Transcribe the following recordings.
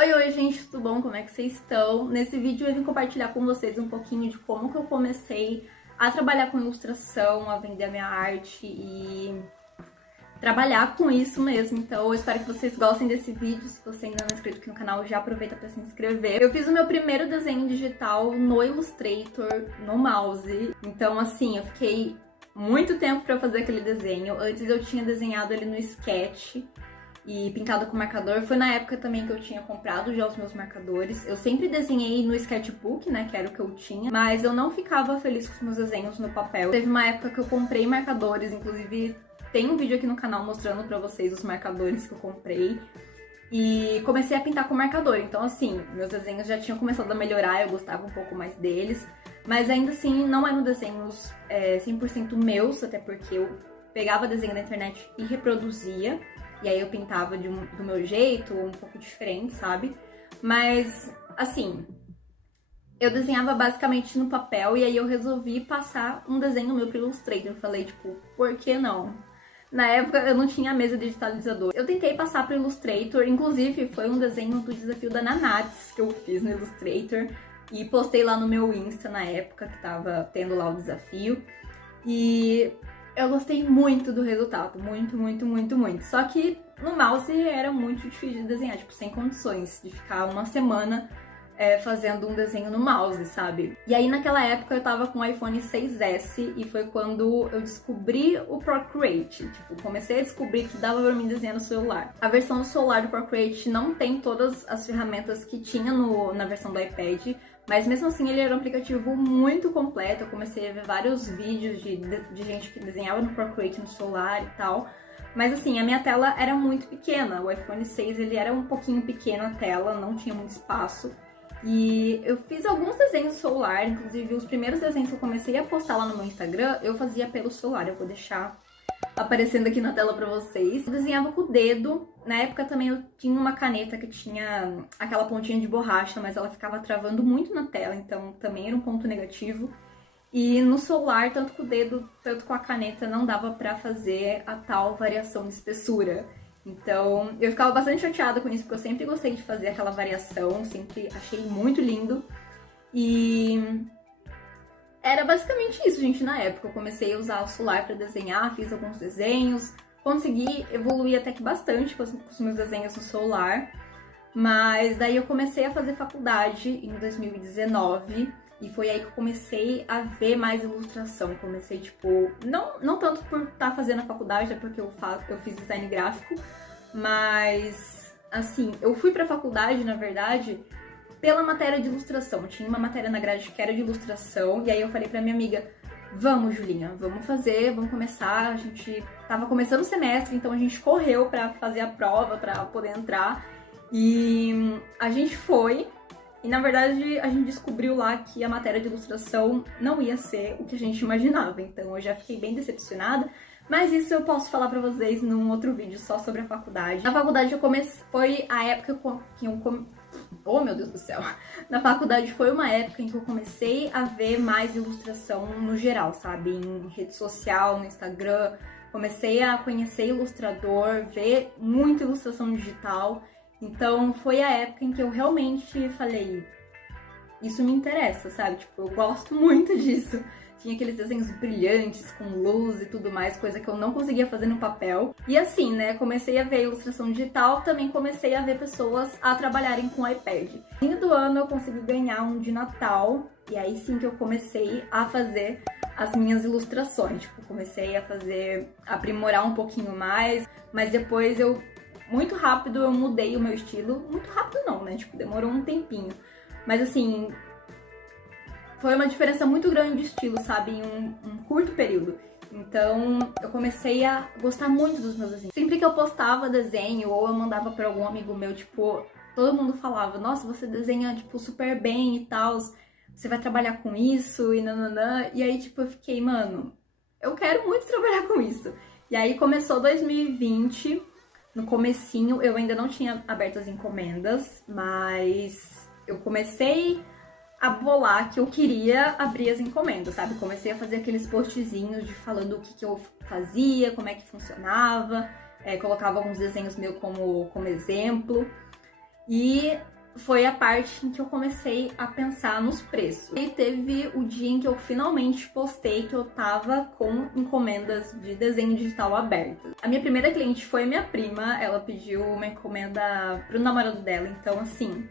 Oi, gente, tudo bom? Como é que vocês estão? Nesse vídeo eu vim compartilhar com vocês um pouquinho de como que eu comecei a trabalhar com ilustração, a vender a minha arte e trabalhar com isso mesmo. Então eu espero que vocês gostem desse vídeo. Se você ainda não é inscrito aqui no canal, já aproveita para se inscrever. Eu fiz o meu primeiro desenho digital no Illustrator, no mouse. Então assim, eu fiquei muito tempo para fazer aquele desenho. Antes eu tinha desenhado ele no Sketch e pintado com marcador. Foi na época também que eu tinha comprado já os meus marcadores. Eu sempre desenhei no sketchbook, né, que era o que eu tinha, mas eu não ficava feliz com os meus desenhos no papel. Teve uma época que eu comprei marcadores, inclusive tem um vídeo aqui no canal mostrando pra vocês os marcadores que eu comprei. E comecei a pintar com marcador, então assim, meus desenhos já tinham começado a melhorar, eu gostava um pouco mais deles. Mas ainda assim, não eram desenhos 100% meus, até porque eu pegava desenho da internet e reproduzia. E aí eu pintava do meu jeito, um pouco diferente, sabe? Mas, assim, eu desenhava basicamente no papel e aí eu resolvi passar um desenho meu pro Illustrator. Eu falei, tipo, por que não? Na época eu não tinha mesa digitalizador. Eu tentei passar pro Illustrator, inclusive foi um desenho do desafio da Nanats que eu fiz no Illustrator. E postei lá no meu Insta na época que tava tendo lá o desafio. E eu gostei muito do resultado, muito. Só que no mouse era muito difícil de desenhar, tipo, sem condições de ficar uma semana fazendo um desenho no mouse, sabe? E aí naquela época eu tava com o iPhone 6S e foi quando eu descobri o Procreate. Tipo, comecei a descobrir que dava pra mim desenhar no celular. A versão do celular do Procreate não tem todas as ferramentas que tinha na versão do iPad, mas mesmo assim ele era um aplicativo muito completo. Eu comecei a ver vários vídeos de gente que desenhava no Procreate no celular e tal. Mas assim, a minha tela era muito pequena. O iPhone 6 ele era um pouquinho pequeno a tela, não tinha muito espaço. E eu fiz alguns desenhos no celular, inclusive os primeiros desenhos que eu comecei a postar lá no meu Instagram, eu fazia pelo celular. Eu vou deixar aparecendo aqui na tela pra vocês. Eu desenhava com o dedo. Na época também eu tinha uma caneta que tinha aquela pontinha de borracha, mas ela ficava travando muito na tela, então também era um ponto negativo. E no celular, tanto com o dedo, tanto com a caneta, não dava pra fazer a tal variação de espessura. Então eu ficava bastante chateada com isso, porque eu sempre gostei de fazer aquela variação, sempre achei muito lindo. E era basicamente isso, gente, na época. Eu comecei a usar o celular para desenhar, fiz alguns desenhos, consegui evoluir até que bastante com os meus desenhos no celular. Mas daí eu comecei a fazer faculdade em 2019 e foi aí que eu comecei a ver mais ilustração. Comecei, tipo, não tanto por estar fazendo a faculdade, é porque eu fiz design gráfico, mas, assim, eu fui pra faculdade, na verdade, pela matéria de ilustração. Tinha uma matéria na grade que era de ilustração, e aí eu falei pra minha amiga, vamos, Julinha, vamos fazer, vamos começar. A gente tava começando o semestre, então a gente correu pra fazer a prova, pra poder entrar. E a gente foi, e na verdade a gente descobriu lá que a matéria de ilustração não ia ser o que a gente imaginava. Então eu já fiquei bem decepcionada, mas isso eu posso falar pra vocês num outro vídeo só sobre a faculdade. Na faculdade foi a época que eu oh, meu Deus do céu! Na faculdade foi uma época em que eu comecei a ver mais ilustração no geral, sabe? Em rede social, no Instagram. Comecei a conhecer ilustrador, ver muita ilustração digital. Então foi a época em que eu realmente falei, isso me interessa, sabe? Tipo, eu gosto muito disso. Tinha aqueles desenhos brilhantes, com luz e tudo mais, coisa que eu não conseguia fazer no papel. E assim, né, comecei a ver ilustração digital, também comecei a ver pessoas a trabalharem com iPad. No fim do ano eu consegui ganhar um de Natal, e aí sim que eu comecei a fazer as minhas ilustrações. Tipo, comecei a aprimorar um pouquinho mais, mas depois muito rápido eu mudei o meu estilo. Muito rápido não, né? Tipo, demorou um tempinho. Mas assim, foi uma diferença muito grande de estilo, sabe? Em um curto período. Então, eu comecei a gostar muito dos meus desenhos. Sempre que eu postava desenho ou eu mandava pra algum amigo meu, tipo, todo mundo falava, nossa, você desenha, tipo, super bem e tal, você vai trabalhar com isso e nananã. E aí, tipo, eu fiquei, mano, eu quero muito trabalhar com isso. E aí começou 2020, no comecinho, eu ainda não tinha aberto as encomendas, mas eu comecei a bolar que eu queria abrir as encomendas, sabe? Comecei a fazer aqueles postzinhos de falando o que eu fazia, como é que funcionava, colocava alguns desenhos meus como exemplo. E foi a parte em que eu comecei a pensar nos preços. E teve o dia em que eu finalmente postei que eu tava com encomendas de desenho digital abertas. A minha primeira cliente foi a minha prima, ela pediu uma encomenda pro namorado dela, então assim,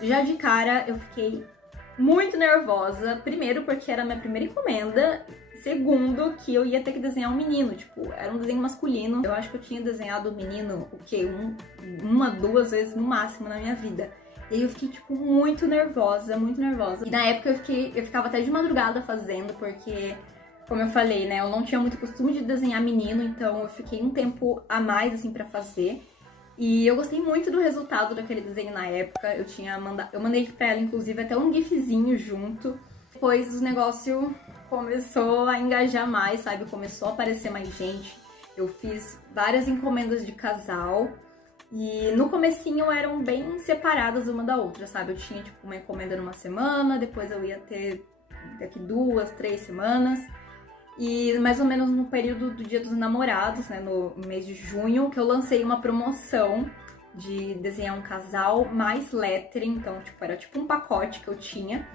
já de cara eu fiquei muito nervosa. Primeiro porque era a minha primeira encomenda, segundo que eu ia ter que desenhar um menino, tipo, era um desenho masculino. Eu acho que eu tinha desenhado o menino, o quê? Uma, duas vezes no máximo na minha vida. E aí eu fiquei, tipo, muito nervosa, muito nervosa. E na época eu ficava até de madrugada fazendo, porque, como eu falei, né, eu não tinha muito costume de desenhar menino, então eu fiquei um tempo a mais, assim, pra fazer. E eu gostei muito do resultado daquele desenho na época. Eu mandei pra ela, inclusive, até um gifzinho junto. Depois o negócio começou a engajar mais, sabe? Começou a aparecer mais gente. Eu fiz várias encomendas de casal. E no comecinho eram bem separadas uma da outra, sabe? Eu tinha, tipo, uma encomenda numa semana, depois eu ia ter daqui 2, 3 semanas. E mais ou menos no período do Dia dos Namorados, né, no mês de junho, que eu lancei uma promoção de desenhar um casal mais lettering. Então, tipo, era tipo um pacote que eu tinha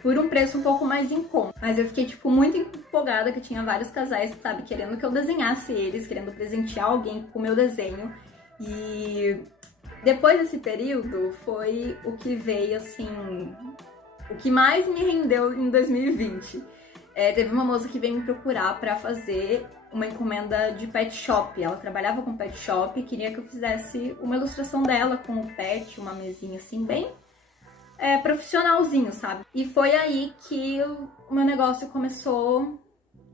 por um preço um pouco mais em conta. Mas eu fiquei, tipo, muito empolgada que tinha vários casais, sabe, querendo que eu desenhasse eles, querendo presentear alguém com o meu desenho. E depois desse período foi o que veio, assim, o que mais me rendeu em 2020. Teve uma moça que veio me procurar pra fazer uma encomenda de pet shop. Ela trabalhava com pet shop e queria que eu fizesse uma ilustração dela com o pet, uma mesinha assim, bem profissionalzinho, sabe? E foi aí que o meu negócio começou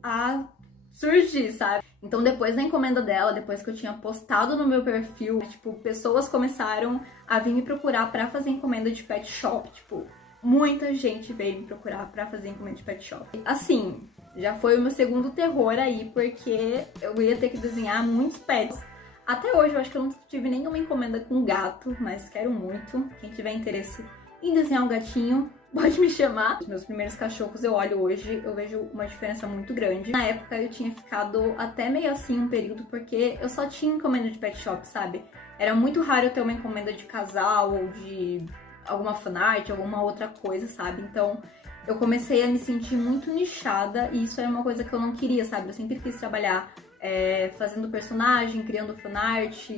a surgir, sabe? Então depois da encomenda dela, depois que eu tinha postado no meu perfil, tipo, pessoas começaram a vir me procurar pra fazer encomenda de pet shop, tipo, muita gente veio me procurar pra fazer encomenda de pet shop. Assim, já foi o meu segundo terror aí, porque eu ia ter que desenhar muitos pets. Até hoje eu acho que eu não tive nenhuma encomenda com gato, mas quero muito. Quem tiver interesse em desenhar um gatinho, pode me chamar. Os meus primeiros cachorros eu olho hoje, eu vejo uma diferença muito grande. Na época eu tinha ficado até meio assim um período, porque eu só tinha encomenda de pet shop, sabe? Era muito raro eu ter uma encomenda de casal ou de alguma fanart, alguma outra coisa, sabe? Então eu comecei a me sentir muito nichada e isso era uma coisa que eu não queria, sabe? Eu sempre quis trabalhar fazendo personagem, criando fanart,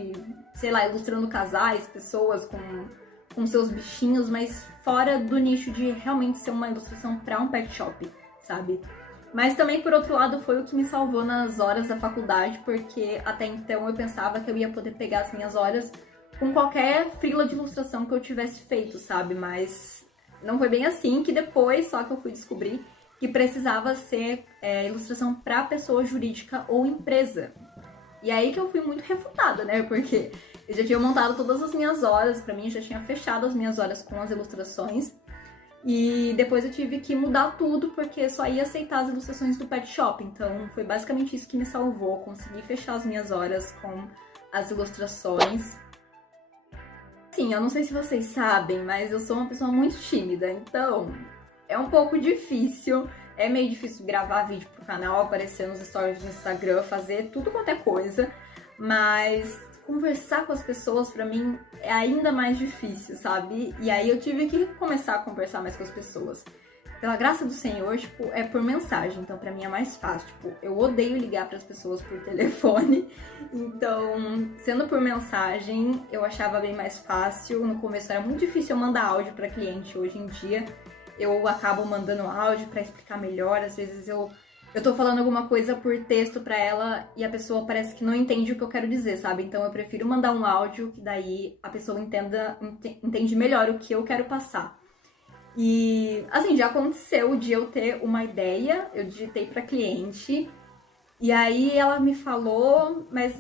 sei lá, ilustrando casais, pessoas com seus bichinhos, mas fora do nicho de realmente ser uma ilustração para um pet shop, sabe? Mas também, por outro lado, foi o que me salvou nas horas da faculdade, porque até então eu pensava que eu ia poder pegar as minhas horas com qualquer freela de ilustração que eu tivesse feito, sabe? Mas não foi bem assim, que depois só que eu fui descobrir que precisava ser ilustração para pessoa jurídica ou empresa. E aí que eu fui muito refutada, né? Porque eu já tinha montado todas as minhas horas, pra mim já tinha fechado as minhas horas com as ilustrações. E depois eu tive que mudar tudo, porque só ia aceitar as ilustrações do pet shop. Então foi basicamente isso que me salvou, conseguir fechar as minhas horas com as ilustrações. Sim, eu não sei se vocês sabem, mas eu sou uma pessoa muito tímida, então é um pouco difícil. É meio difícil gravar vídeo pro canal, aparecer nos stories do Instagram, fazer tudo quanto é coisa, mas conversar com as pessoas pra mim é ainda mais difícil, sabe? E aí eu tive que começar a conversar mais com as pessoas. Pela graça do Senhor, tipo, é por mensagem, então pra mim é mais fácil. Tipo, eu odeio ligar pras pessoas por telefone, então, sendo por mensagem, eu achava bem mais fácil. No começo era muito difícil eu mandar áudio pra cliente, hoje em dia eu acabo mandando áudio pra explicar melhor. Às vezes eu tô falando alguma coisa por texto pra ela e a pessoa parece que não entende o que eu quero dizer, sabe? Então eu prefiro mandar um áudio, que daí a pessoa entende melhor o que eu quero passar. E, assim, já aconteceu de eu ter uma ideia, eu digitei pra cliente, e aí ela me falou, mas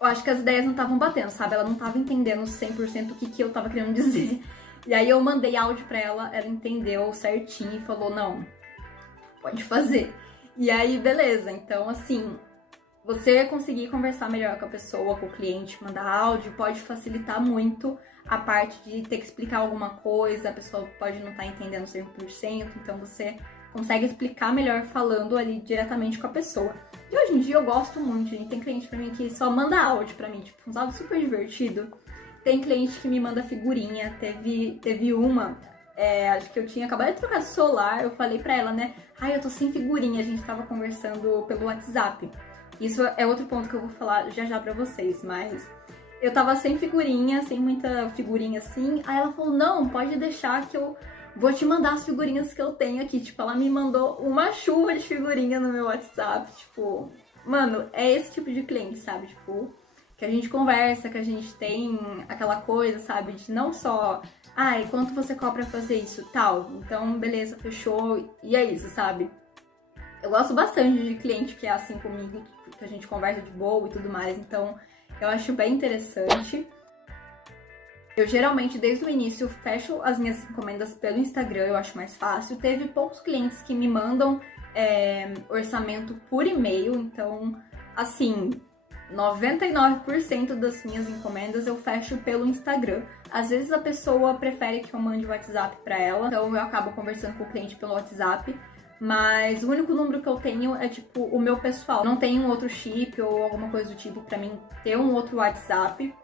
eu acho que as ideias não estavam batendo, sabe? Ela não tava entendendo 100% o que eu tava querendo dizer. E aí eu mandei áudio pra ela, ela entendeu certinho e falou, não, pode fazer. E aí, beleza. Então, assim, você conseguir conversar melhor com a pessoa, com o cliente, mandar áudio, pode facilitar muito a parte de ter que explicar alguma coisa, a pessoa pode não estar entendendo 100%, então você consegue explicar melhor falando ali diretamente com a pessoa. E hoje em dia eu gosto muito, gente. Tem cliente pra mim que só manda áudio pra mim, tipo, uns áudios super divertido. Tem cliente que me manda figurinha, teve uma, acho que eu tinha acabado de trocar de celular, eu falei pra ela, né, ai, eu tô sem figurinha, a gente tava conversando pelo WhatsApp. Isso é outro ponto que eu vou falar já pra vocês, mas eu tava sem figurinha, sem muita figurinha assim, aí ela falou, não, pode deixar que eu vou te mandar as figurinhas que eu tenho aqui. Tipo, ela me mandou uma chuva de figurinha no meu WhatsApp, tipo... Mano, é esse tipo de cliente, sabe? Tipo, que a gente conversa, que a gente tem aquela coisa, sabe? De não só, ai, quanto você cobra pra fazer isso, tal. Então, beleza, fechou, e é isso, sabe? Eu gosto bastante de cliente que é assim comigo, que a gente conversa de boa e tudo mais, então eu acho bem interessante. Eu geralmente, desde o início, fecho as minhas encomendas pelo Instagram, eu acho mais fácil. Teve poucos clientes que me mandam orçamento por e-mail, então, assim, 99% das minhas encomendas eu fecho pelo Instagram. Às vezes a pessoa prefere que eu mande o WhatsApp pra ela, então eu acabo conversando com o cliente pelo WhatsApp. Mas o único número que eu tenho é, tipo, o meu pessoal. Não tem um outro chip ou alguma coisa do tipo pra mim ter um outro WhatsApp.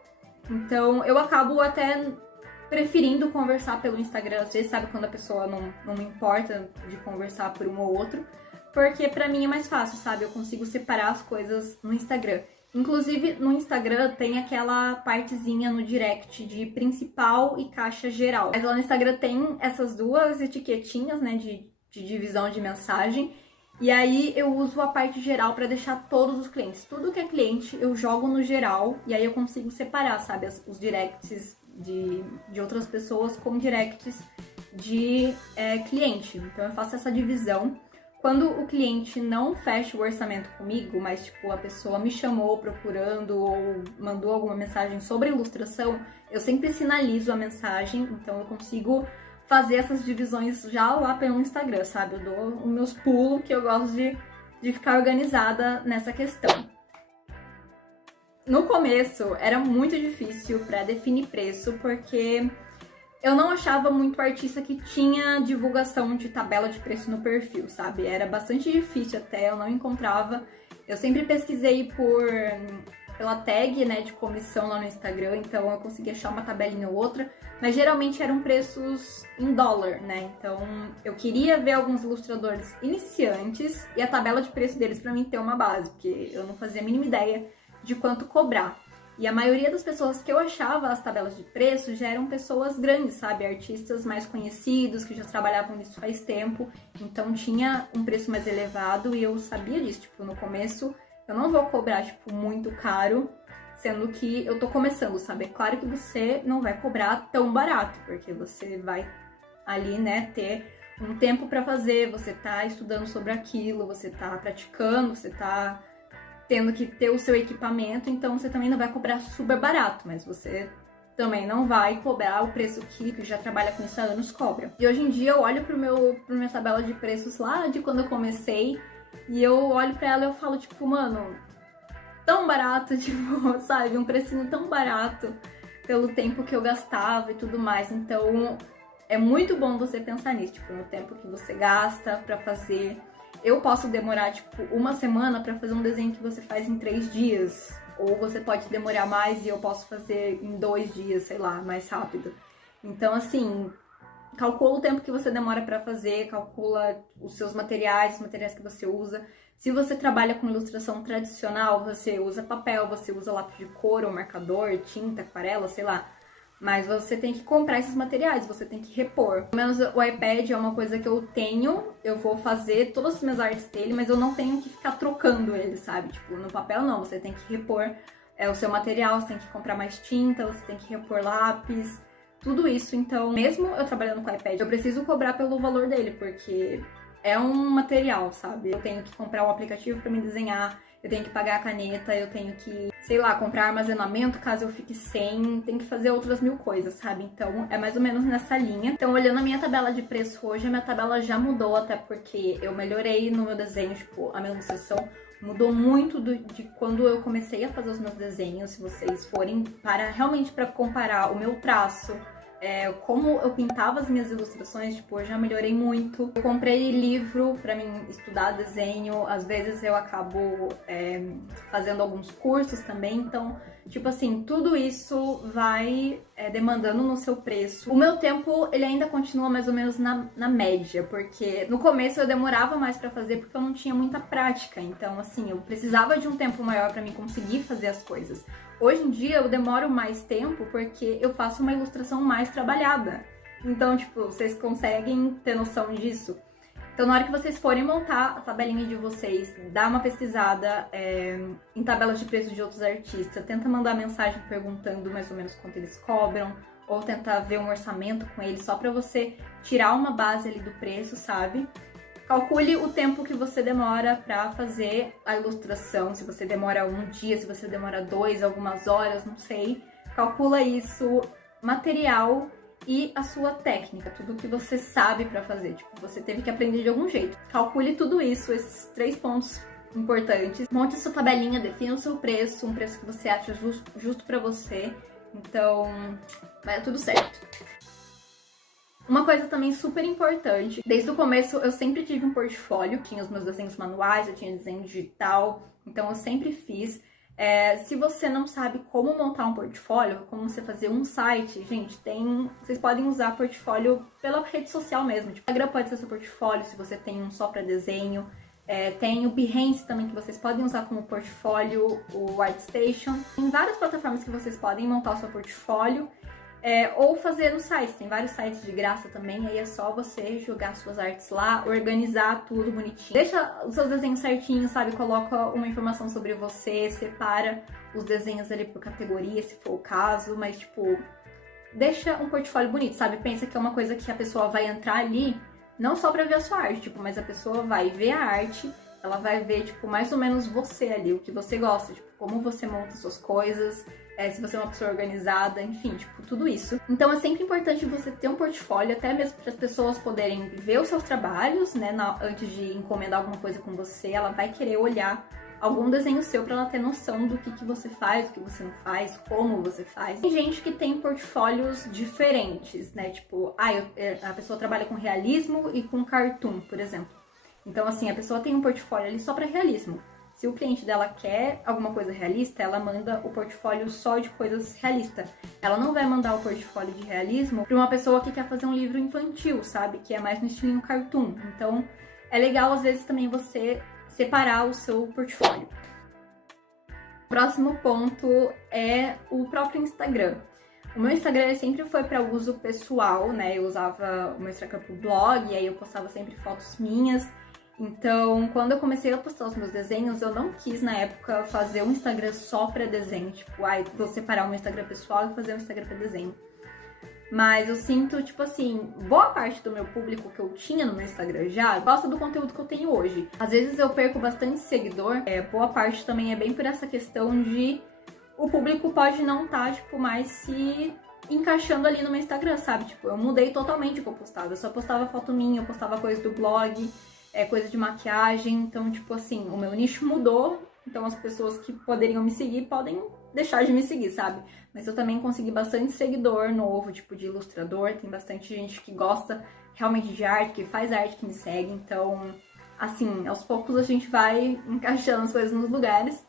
Então, eu acabo até preferindo conversar pelo Instagram. Às vezes, sabe, quando a pessoa não me importa de conversar por um ou outro. Porque pra mim é mais fácil, sabe? Eu consigo separar as coisas no Instagram. Inclusive, no Instagram tem aquela partezinha no direct de principal e caixa geral. Mas lá no Instagram tem essas duas etiquetinhas, né, de divisão de mensagem. E aí eu uso a parte geral para deixar todos os clientes. Tudo que é cliente eu jogo no geral e aí eu consigo separar, sabe, os directs de outras pessoas com directs de cliente. Então eu faço essa divisão. Quando o cliente não fecha o orçamento comigo, mas tipo a pessoa me chamou procurando ou mandou alguma mensagem sobre ilustração, eu sempre sinalizo a mensagem, então eu consigo fazer essas divisões já lá pelo Instagram, sabe? Eu dou os meus pulos, que eu gosto de ficar organizada nessa questão. No começo, era muito difícil para definir preço, porque eu não achava muito artista que tinha divulgação de tabela de preço no perfil, sabe? Era bastante difícil até, eu não encontrava. Eu sempre pesquisei pela tag, né, de comissão lá no Instagram, então eu conseguia achar uma tabelinha ou outra, mas geralmente eram preços em dólar, né? Então eu queria ver alguns ilustradores iniciantes e a tabela de preço deles pra mim ter uma base, porque eu não fazia a mínima ideia de quanto cobrar. E a maioria das pessoas que eu achava as tabelas de preço já eram pessoas grandes, sabe? Artistas mais conhecidos, que já trabalhavam nisso faz tempo, então tinha um preço mais elevado e eu sabia disso, tipo, no começo eu não vou cobrar, tipo, muito caro, sendo que eu tô começando, sabe? É claro que você não vai cobrar tão barato, porque você vai ali, né, ter um tempo pra fazer, você tá estudando sobre aquilo, você tá praticando, você tá tendo que ter o seu equipamento, então você também não vai cobrar super barato, mas você também não vai cobrar o preço que já trabalha com isso há anos cobra. E hoje em dia eu olho pro minha tabela de preços lá de quando eu comecei, e eu olho pra ela e eu falo, tipo, mano, tão barato, tipo, sabe? Um precinho tão barato pelo tempo que eu gastava e tudo mais. Então, é muito bom você pensar nisso, tipo, no tempo que você gasta pra fazer. Eu posso demorar, tipo, uma semana pra fazer um desenho que você faz em 3 dias. Ou você pode demorar mais e eu posso fazer em 2 dias, sei lá, mais rápido. Então, assim, calcula o tempo que você demora para fazer, calcula os seus materiais, os materiais que você usa. Se você trabalha com ilustração tradicional, você usa papel, você usa lápis de cor ou marcador, tinta, aquarela, sei lá. Mas você tem que comprar esses materiais, você tem que repor. Pelo menos o iPad é uma coisa que eu tenho, eu vou fazer todas as minhas artes dele, mas eu não tenho que ficar trocando ele, sabe? Tipo, no papel não, você tem que repor o seu material, você tem que comprar mais tinta, você tem que repor lápis, tudo isso. Então, mesmo eu trabalhando com iPad, eu preciso cobrar pelo valor dele, porque é um material, sabe? Eu tenho que comprar um aplicativo para me desenhar, eu tenho que pagar a caneta, eu tenho que, sei lá, comprar armazenamento caso eu fique sem, tem que fazer outras 1000 coisas, sabe? Então é mais ou menos nessa linha. Então, olhando a minha tabela de preço hoje, a minha tabela já mudou, até porque eu melhorei no meu desenho, tipo, a minha ilustração mudou muito de quando eu comecei a fazer os meus desenhos. Se vocês forem realmente para comparar o meu traço como eu pintava as minhas ilustrações, tipo, eu já melhorei muito. Eu comprei livro pra mim estudar desenho, às vezes eu acabo fazendo alguns cursos também, então, tipo assim, tudo isso vai demandando no seu preço. O meu tempo, ele ainda continua mais ou menos na média, porque no começo eu demorava mais pra fazer porque eu não tinha muita prática, então, assim, eu precisava de um tempo maior pra mim conseguir fazer as coisas. Hoje em dia eu demoro mais tempo porque eu faço uma ilustração mais trabalhada. Então, tipo, vocês conseguem ter noção disso. Então, na hora que vocês forem montar a tabelinha de vocês, dá uma pesquisada em tabelas de preços de outros artistas, tenta mandar mensagem perguntando mais ou menos quanto eles cobram, ou tentar ver um orçamento com eles, só pra você tirar uma base ali do preço, sabe? Calcule o tempo que você demora para fazer a ilustração, se você demora um dia, se você demora 2, algumas horas, não sei. Calcula isso, material e a sua técnica, tudo que você sabe para fazer. Tipo, você teve que aprender de algum jeito. Calcule tudo isso, esses 3 pontos importantes. Monte a sua tabelinha, defina o seu preço, um preço que você acha justo para você. Então, vai dar tudo certo. Uma coisa também super importante, desde o começo eu sempre tive um portfólio, tinha os meus desenhos manuais, eu tinha desenho digital, então eu sempre fiz. Se você não sabe como montar um portfólio, como você fazer um site, gente, vocês podem usar portfólio pela rede social mesmo. Tipo, o Instagram pode ser seu portfólio, se você tem um só para desenho. Tem o Behance também, que vocês podem usar como portfólio, o ArtStation. Tem várias plataformas que vocês podem montar o seu portfólio. Ou fazer no site, tem vários sites de graça também, aí é só você jogar suas artes lá, organizar tudo bonitinho. Deixa os seus desenhos certinhos, sabe? Coloca uma informação sobre você, separa os desenhos ali por categoria, se for o caso, mas tipo, deixa um portfólio bonito, sabe? Pensa que é uma coisa que a pessoa vai entrar ali, não só pra ver a sua arte, tipo, mas a pessoa vai ver a arte, ela vai ver, tipo, mais ou menos você ali, o que você gosta, tipo, como você monta suas coisas, se você é uma pessoa organizada, enfim, tipo, tudo isso. Então é sempre importante você ter um portfólio, até mesmo para as pessoas poderem ver os seus trabalhos, né, antes de encomendar alguma coisa com você, ela vai querer olhar algum desenho seu para ela ter noção do que você faz, o que você não faz, como você faz. Tem gente que tem portfólios diferentes, né, tipo, a pessoa trabalha com realismo e com cartoon, por exemplo. Então, assim, a pessoa tem um portfólio ali só para realismo. Se o cliente dela quer alguma coisa realista, ela manda o portfólio só de coisas realistas. Ela não vai mandar o portfólio de realismo para uma pessoa que quer fazer um livro infantil, sabe? Que é mais no estilinho cartoon. Então, é legal, às vezes, também você separar o seu portfólio. O próximo ponto é o próprio Instagram. O meu Instagram sempre foi para uso pessoal, né? Eu usava o meu Instagram pro blog, e aí eu postava sempre fotos minhas. Então, quando eu comecei a postar os meus desenhos, eu não quis, na época, fazer um Instagram só pra desenho. Tipo, vou separar o meu Instagram pessoal e fazer um Instagram pra desenho. Mas eu sinto, tipo assim, boa parte do meu público que eu tinha no meu Instagram já gosta do conteúdo que eu tenho hoje. Às vezes eu perco bastante seguidor, boa parte também é bem por essa questão de o público pode não estar, tipo, mais se encaixando ali no meu Instagram, sabe? Tipo, eu mudei totalmente o que eu postava. Eu só postava foto minha, eu postava coisa do blog, coisa de maquiagem, então, tipo assim, o meu nicho mudou, então as pessoas que poderiam me seguir podem deixar de me seguir, sabe? Mas eu também consegui bastante seguidor novo, tipo, de ilustrador, tem bastante gente que gosta realmente de arte, que faz arte, que me segue, então, assim, aos poucos a gente vai encaixando as coisas nos lugares,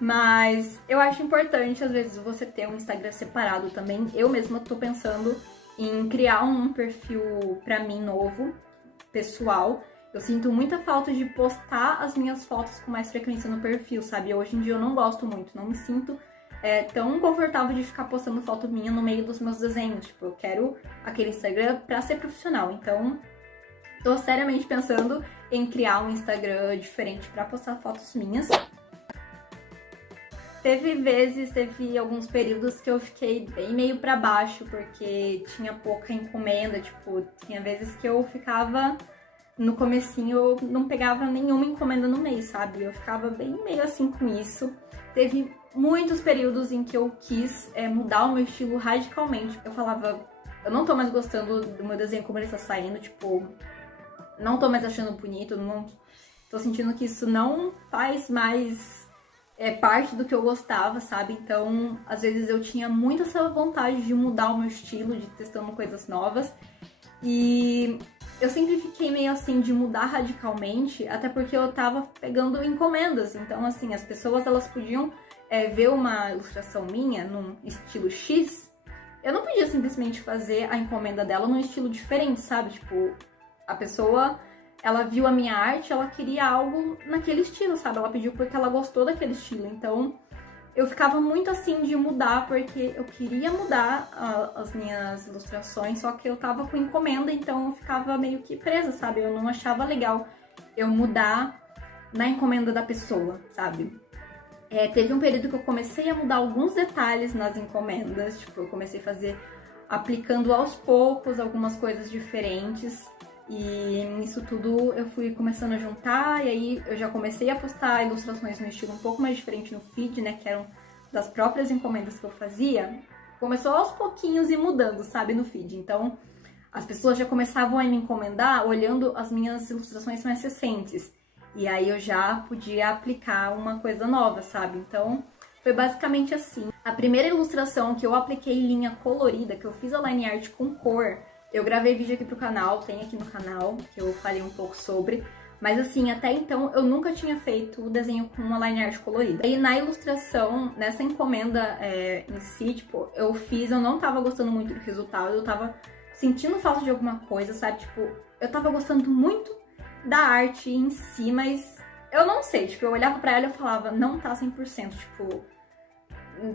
mas eu acho importante, às vezes, você ter um Instagram separado também. Eu mesma tô pensando em criar um perfil pra mim novo, pessoal. Eu sinto muita falta de postar as minhas fotos com mais frequência no perfil, sabe? Hoje em dia eu não gosto muito, não me sinto tão confortável de ficar postando foto minha no meio dos meus desenhos. Tipo, eu quero aquele Instagram pra ser profissional, então tô seriamente pensando em criar um Instagram diferente pra postar fotos minhas. Teve alguns períodos que eu fiquei bem meio pra baixo, porque tinha pouca encomenda, tipo, tinha vezes que eu ficava... No comecinho eu não pegava nenhuma encomenda no mês, sabe? Eu ficava bem meio assim com isso. Teve muitos períodos em que eu quis mudar o meu estilo radicalmente. Eu falava, eu não tô mais gostando do meu desenho como ele tá saindo, tipo, não tô mais achando bonito, não tô sentindo que isso não faz mais parte do que eu gostava, sabe? Então, às vezes eu tinha muito essa vontade de mudar o meu estilo, de ir testando coisas novas. E eu sempre fiquei meio assim de mudar radicalmente, até porque eu tava pegando encomendas. Então, assim, as pessoas elas podiam ver uma ilustração minha num estilo X. Eu não podia simplesmente fazer a encomenda dela num estilo diferente, sabe? Tipo, a pessoa, ela viu a minha arte, ela queria algo naquele estilo, sabe? Ela pediu porque ela gostou daquele estilo. Então, eu ficava muito assim de mudar, porque eu queria mudar as minhas ilustrações, só que eu tava com encomenda, então eu ficava meio que presa, sabe? Eu não achava legal eu mudar na encomenda da pessoa, sabe? Teve um período que eu comecei a mudar alguns detalhes nas encomendas, tipo, eu comecei a fazer, aplicando aos poucos algumas coisas diferentes, e nisso tudo eu fui começando a juntar, e aí eu já comecei a postar ilustrações no estilo um pouco mais diferente no feed, né, que eram das próprias encomendas que eu fazia. Começou aos pouquinhos e mudando, sabe, no feed. Então, as pessoas já começavam a me encomendar olhando as minhas ilustrações mais recentes. E aí eu já podia aplicar uma coisa nova, sabe? Então, foi basicamente assim. A primeira ilustração que eu apliquei linha colorida, que eu fiz a line art com cor, eu gravei vídeo aqui pro canal, tem aqui no canal, que eu falei um pouco sobre. Mas assim, até então eu nunca tinha feito o desenho com uma line art colorida. E na ilustração, nessa encomenda em si, tipo, eu não tava gostando muito do resultado, eu tava sentindo falta de alguma coisa, sabe? Tipo, eu tava gostando muito da arte em si, mas eu não sei, tipo, eu olhava pra ela e eu falava, não tá 100%, tipo,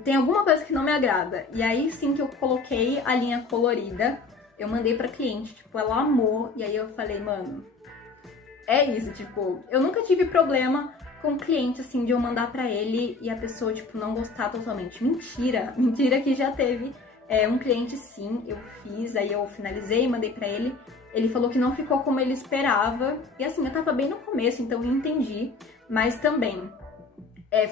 tem alguma coisa que não me agrada. E aí sim que eu coloquei a linha colorida, eu mandei pra cliente, tipo, ela amou, e aí eu falei, mano, é isso, tipo, eu nunca tive problema com o cliente, assim, de eu mandar pra ele e a pessoa, tipo, não gostar totalmente. Mentira, mentira que já teve um cliente, sim, eu fiz, aí eu finalizei, mandei pra ele. Ele falou que não ficou como ele esperava. E assim, eu tava bem no começo, então eu entendi. Mas também,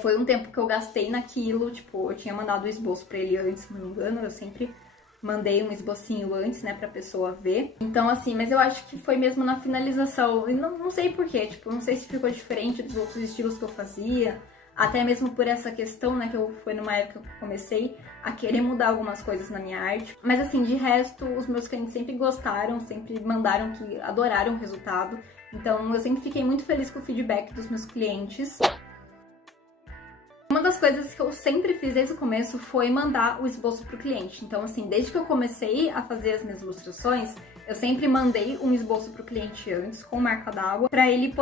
foi um tempo que eu gastei naquilo. Tipo, eu tinha mandado o esboço pra ele antes, se não me engano. Eu sempre mandei um esbocinho antes, né, pra pessoa ver. Então, assim, mas eu acho que foi mesmo na finalização. E não sei porquê, tipo, não sei se ficou diferente dos outros estilos que eu fazia. Até mesmo por essa questão, né, que foi numa época que eu comecei a querer mudar algumas coisas na minha arte. Mas assim, de resto, os meus clientes sempre gostaram, sempre mandaram que adoraram o resultado. Então eu sempre fiquei muito feliz com o feedback dos meus clientes. Uma das coisas que eu sempre fiz desde o começo foi mandar o esboço pro cliente. Então assim, desde que eu comecei a fazer as minhas ilustrações, eu sempre mandei um esboço pro cliente antes, com marca d'água, pra ele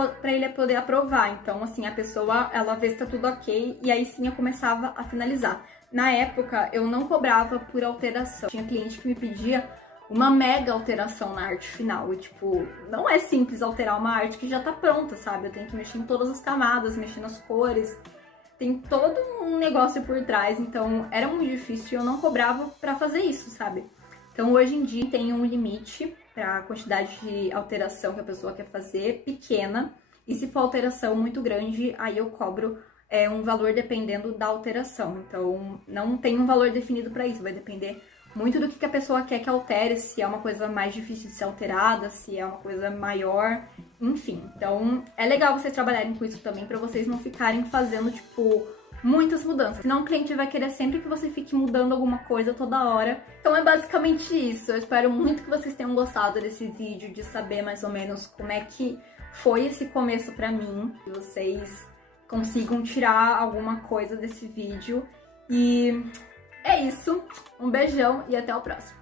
poder aprovar. Então, assim, a pessoa, ela vê se tá tudo ok, e aí sim eu começava a finalizar. Na época, eu não cobrava por alteração. Tinha cliente que me pedia uma mega alteração na arte final. E, tipo, não é simples alterar uma arte que já tá pronta, sabe? Eu tenho que mexer em todas as camadas, mexer nas cores. Tem todo um negócio por trás, então era muito difícil e eu não cobrava pra fazer isso, sabe? Então, hoje em dia, tem um limite para a quantidade de alteração que a pessoa quer fazer, pequena. E se for alteração muito grande, aí eu cobro um valor dependendo da alteração. Então, não tem um valor definido para isso, vai depender muito do que a pessoa quer que altere, se é uma coisa mais difícil de ser alterada, se é uma coisa maior, enfim. Então, é legal vocês trabalharem com isso também, para vocês não ficarem fazendo, tipo, muitas mudanças. Senão o cliente vai querer sempre que você fique mudando alguma coisa toda hora. Então é basicamente isso. Eu espero muito que vocês tenham gostado desse vídeo, de saber mais ou menos como é que foi esse começo pra mim. Que vocês consigam tirar alguma coisa desse vídeo. E é isso. Um beijão e até o próximo.